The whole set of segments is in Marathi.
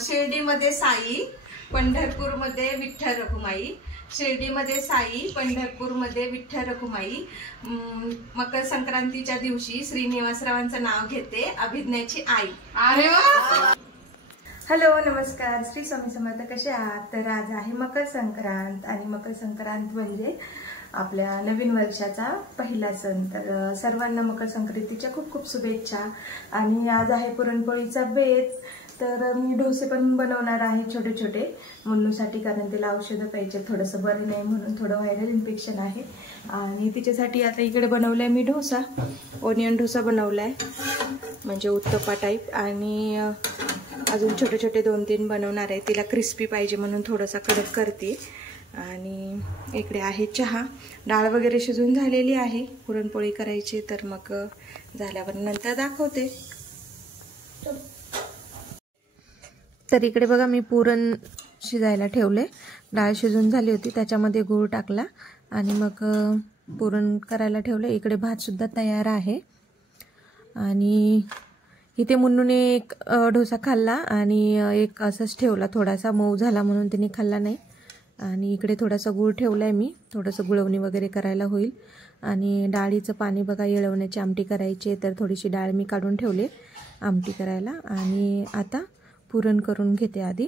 शिर्डीमध्ये साई, पंढरपूरमध्ये विठ्ठल रखुमाई. शिर्डीमध्ये साई, पंढरपूरमध्ये विठ्ठल रखुमाई. मकर संक्रांतीच्या दिवशी श्रीनिवासरावांचं नाव घेते अभिज्ञाची आई. अरे वा. हॅलो, नमस्कार, श्री स्वामी समर्थ. कसे आहात? तर आज आहे मकर संक्रांत आणि मकर संक्रांत म्हणजे आपल्या नवीन वर्षाचा पहिला सण. तर सर्वांना मकर संक्रांतीच्या खूप खूप शुभेच्छा. आणि आज आहे पुरणपोळीचा बेत. तर मी डोसे पण बनवणार आहे छोटे छोटे मुन्नूसाठी, कारण तिला औषधं पाहिजे, थोडंसं बरं नाही म्हणून, थोडं व्हायरल इन्फेक्शन आहे. आणि तिच्यासाठी आता इकडे बनवलाय मी डोसा, ओनियन डोसा बनवलाय म्हणजे उत्तप्पा टाईप. आणि अजून छोटे छोटे 2-3 बनवणार आहे. तिला क्रिस्पी पाहिजे म्हणून थोडासा कडक करते. आणि इकडे आहे चहा. डाळ वगैरे शिजून झालेली आहे, पुरणपोळी करायची. तर मग झाल्यावर नंतर दाखवते. तर इकडे बघा, मी पुरण शिजायला ठेवले. डाळ शिजून झाली होती, त्याच्यामध्ये गूळ टाकला आणि मग पुरण करायला ठेवलं. इकडे भात सुद्धा तयार आहे. आणि इथे मुन्नूने एक डोसा खाल्ला आणि एक असंच ठेवला, थोडासा मऊ झाला म्हणून तिने खाल्ला नाही. आणि इकडे थोडासा गूळ ठेवला आहे मी, थोडंसं गुळवणी वगैरे करायला होईल. आणि डाळीचं पाणी बघा, येळवण्याची आमटी करायची, तर थोडीशी डाळ मी काढून ठेवले आमटी करायला. आणि आता पुरण करून घेते आधी.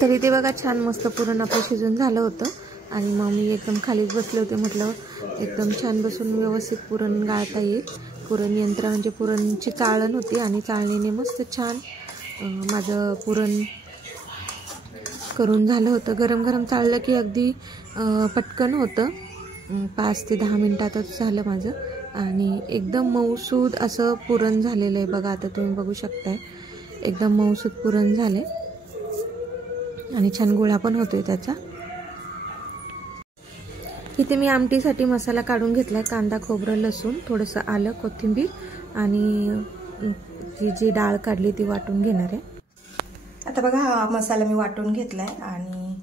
तर इथे बघा, छान मस्त पुरण आपलं शिजून झालं होतं. आणि मग मी एकदम खालीच बसले होते, म्हटलं एकदम छान बसून व्यवस्थित पुरण गाळता येईल. पुरण यंत्र म्हणजे पुरणची चाळण होती आणि चाळणीने मस्त छान माझं पुरण करून झालं होतं. गरम गरम चाळलं की अगदी पटकन होतं. 5 ते 10 मिनटातच झालं माझं. आणि एकदम मऊसूद असं पुरण झालेलं आहे बघा. आता तुम्ही बघू शकताय, एकदम मऊसूद पुरण झाले आणि छान गोळा पण होतोय त्याचा. इथे मी आमटीसाठी मसाला काढून घेतलाय. कांदा, खोबरं, लसूण, थोडंसं आलं, कोथिंबीर आणि ती जी डाळ काढली ती वाटून घेणार आहे. आता बघा, हा मसाला मी वाटून घेतलाय. आणि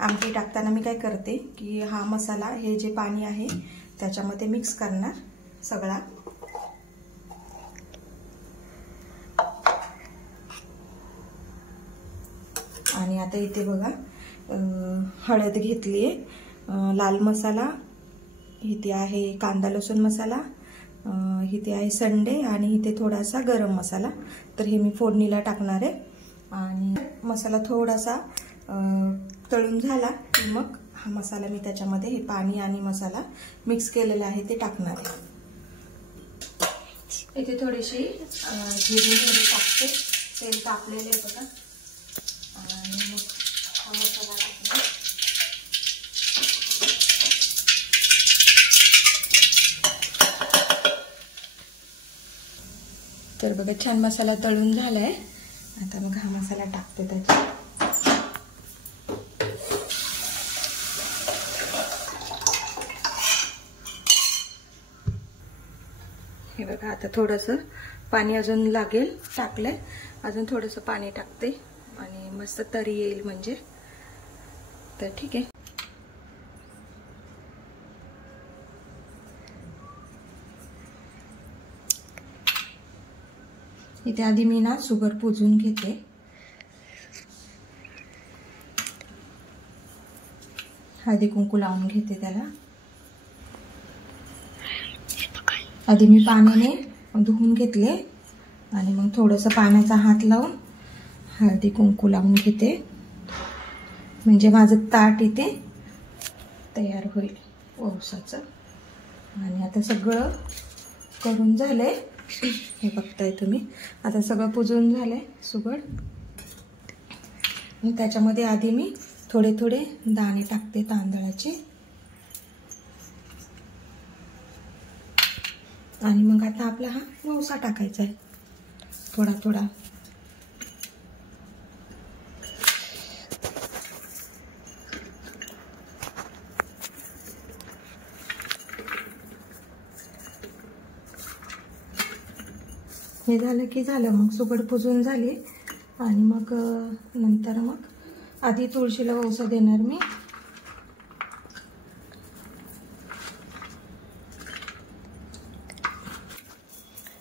आमटी टाकताना मी काय करते की हा मसाला, हे जे पाणी आहे त्याच्यामध्ये मिक्स करणार सगळा. आणि आता इथे बघा, हळद घेतली आहे, लाल मसाला, इथे आहे कांदा लसूण मसाला, इथे आहे संडे आणि इथे थोडासा गरम मसाला. तर हे मी फोडणीला टाकणार आहे. आणि मसाला थोडासा तळून झाला की मग हा मसाला मी त्याच्यामध्ये, हे पाणी आणि मसाला मिक्स केलेला आहे ते टाकणार आहे. इथे थोडीशी जिरे थोडी टाकते, तेल तापलेले आहे बघा. आणि मग हा मसाला टाकते. तर बघा, छान मसाला तळून झालाय. आता मग हा मसाला टाकते त्याच्यात. हे बघा, आता थोडंसं पाणी अजून लागेल, टाकलंय. अजून थोडंसं पाणी टाकते आणि मस्त तरी येईल म्हणजे. तर ठीक आहे. इथे आधी मी ना शुगर पुजून घेते. हळदी कुंकू लावून घेते त्याला. आधी मी पाण्याने धुवून घेतले आणि मग थोडंसं पाण्याचा हात लावून हळदी कुंकू लावून घेते, म्हणजे माझं ताट इथे तयार होईल ओवसाचं. आणि आता सगळं करून झालंय, हे बघताय तुम्ही. आता सगळं पुजून झालंय सुगड. आणि त्याच्यामध्ये आधी मी थोडे थोडे दाणे टाकते तांदळाचे. आणि मग आता आपला हा वौसा टाकायचा आहे थोडा थोडा. हे झालं की झालं, मग सुगड पुजून झाली. आणि मग नंतर मग आधी तुळशीला वौसा देणार मी.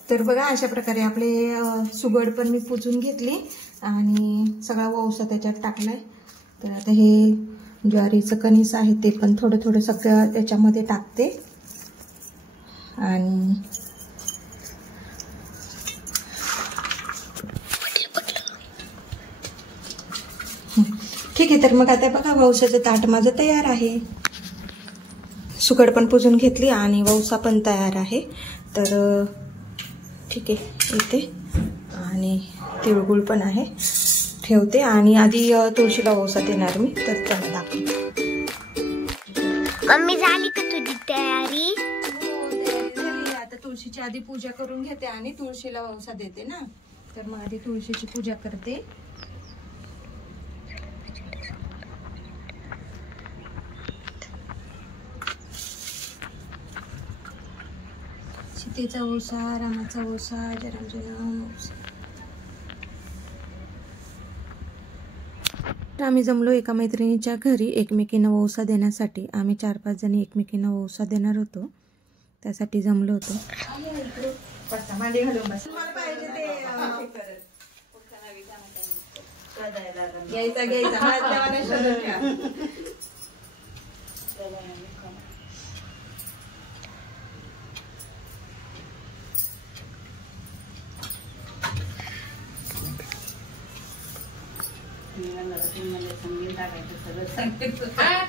तर तर बघा अशा प्रकारे आपले सुगड पण मी पुजून घेतली आणि सगळा वौसा त्याच्यात टाकलाय. तर आता हे ज्वारीचं कणीस आहे ते पण थोडं थोडं सगळं त्याच्यामध्ये टाकते. आणि ठीक आहे, तर मग आता बघा वौसाचं ताट माझं तयार आहे. सुकड पण पुजून घेतली आणि वौसा पण तयार आहे. तर ठीक आहे, इथे आणि तिळगुळ पण आहे, ठेवते. आणि आधी तुळशीला वौसा देणार मी, तर त्याला दाखवते. मम्मी झाली का तुझी तयारी? आता तुळशीची आधी पूजा करून घेते आणि तुळशीला वौसा देते ना. तर मग आधी तुळशीची पूजा करते. सीतेचा वौसा, रामाचा वौसा, जन्मजन्म वौसा. आम्ही जमलो एका मैत्रिणीच्या घरी एकमेकींना वौसा देण्यासाठी. आम्ही 4-5 जणी एकमेकींना वौसा देणार होतो, त्यासाठी जमलो होतो.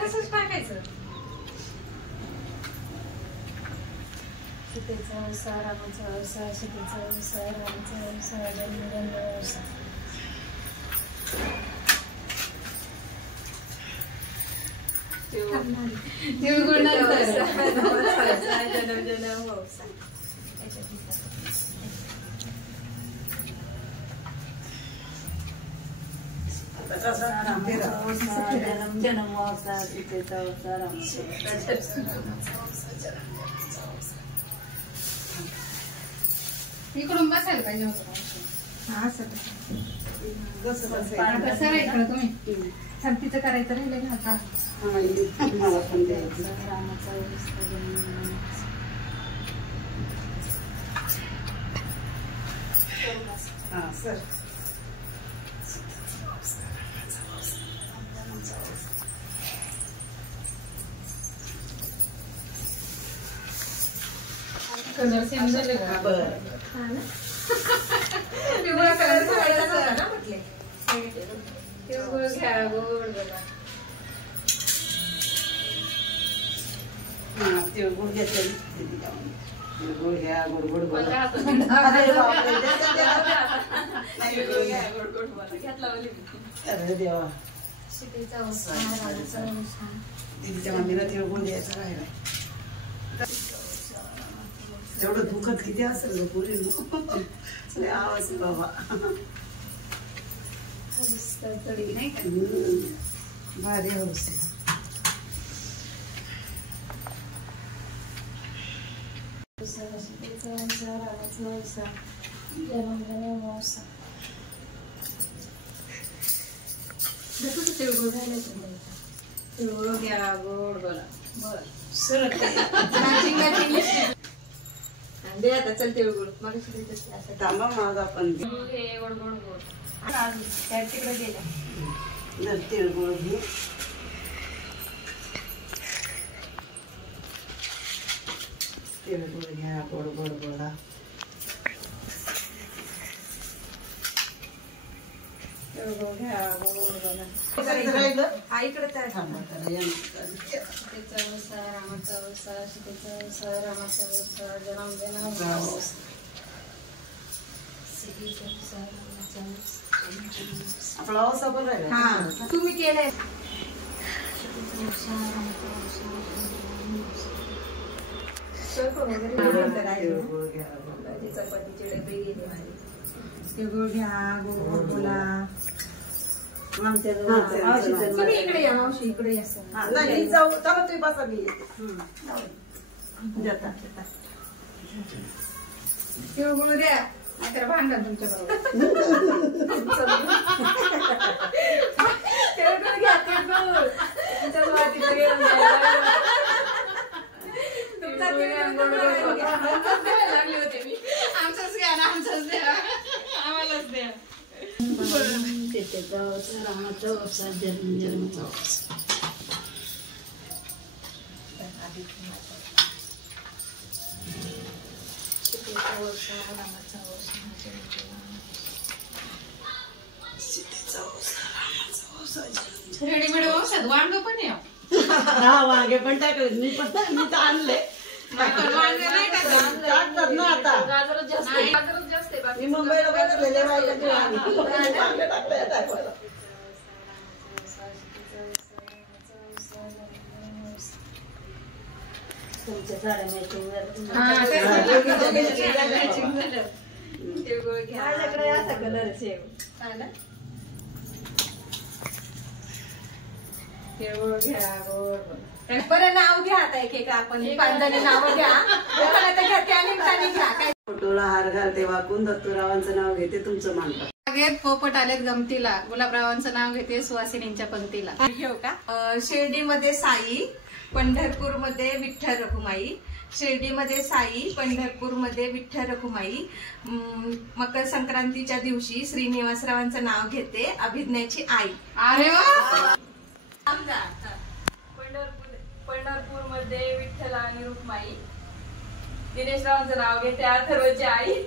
तसंच टाकायचं. सीतेचा वौसा, रामाचा वौसा, सीतेचा वौसा, रामाचा वौसा, जन्मजन्म वौसा. तिळगुळ जन्मजन्म वौसा. जन्म वौसा, सीतेचा वौसा, इकडून बसायला पाहिजे होतं. तुम्ही तिचं करायचं राहिलं ना. मला पण द्यायचं. रामाचा हा सर. कलर सेम झाले का? बरं. तिळगुळ घ्या, गोड बोला. हा तिळगुळ घेते. तिळगुळ घ्या, गोड गोड बोला. अरे देवा. सीतेचा वौसा, रामाचा वौसा. दीदीच्या मम्मीला तिळगुळ द्यायचा राहिला. तेवढं दुखत किती असेल ग पुरी आवाज बाबा. नाही का भारी हौस. सीतेचा वौसा, रामाचा वौसा, जन्मजन्म वौसा. तिळगुळ घालायचं. तिळगुळ घ्या, गोड बोला. बर सरळ दे आता. चल तिळगुळ. थांबा माझा पण हे गोड गोड गोड. तिकडे गेल्या तिळगुळ घे. तिळगुळ घ्या, गोड गोड बोला. तिळगुळ घ्या, गोड बोला. हा इकडे तयार. सीतेचा वौसा, रामाचा वौसा, सीतेचा वौसा, रामाचा वौसा, जन्मजन्म वौसा. आपला वौसा पण राहिला. हा तुम्ही केलंय. चपातीचे डबे गेले माझे. तिळगुळ घ्या, गोड बोला. तुम्ही इकडे या मावशी, इकडे या. नाही जाऊ चला तुम्ही बसा. मी देता तिळगुळ द्या, नाहीतर भांडण तुमच्या बरोबर. तिळगुळ घ्या, तिळगुळ. तुमचा तिळगुळ लागले होते मी. आमचंच ना आमचंच द्या आम्हालाच द्या. सीतेचा वसा रामाचा वसा जन्माचा वसा. रेडीमेड औषध वांग पण आहे. हा वांगे पण टाकले मी तर आणले टाकतात ना आता. गाजरच जास्त आहे. गाजरच जास्त आहे बाकी. मी मुंबईला बघितलेले वांगे टाकले टाकलं. तुमच्या साड्या मॅचिंग माझ्याकडे असा कलर सेम. बरं नाव घ्या आता एक आपण 5 जणी नाव घ्या. फोटोला हार घालते वाकून दत्तूरावांचं नाव घेते तुमचं मानतात. बागेत पोपट आलेत गमतीला. गुलाबरावांचं नाव घेते सुवासिनींच्या पंक्तीला. घेऊ का? शिर्डीमध्ये साई, पंढरपूरमध्ये विठ्ठल रखुमाई. शिर्डीमध्ये साई, पंढरपूरमध्ये विठ्ठल रखुमाई. मकर संक्रांतीच्या दिवशी श्रीनिवासरावांचं नाव घेते अभिज्ञाची आई. अरे वा. पंढरपूरमध्ये विठ्ठल आणि रुक्माई. दिनेशरावांचं नाव घेते अथर्वची आई.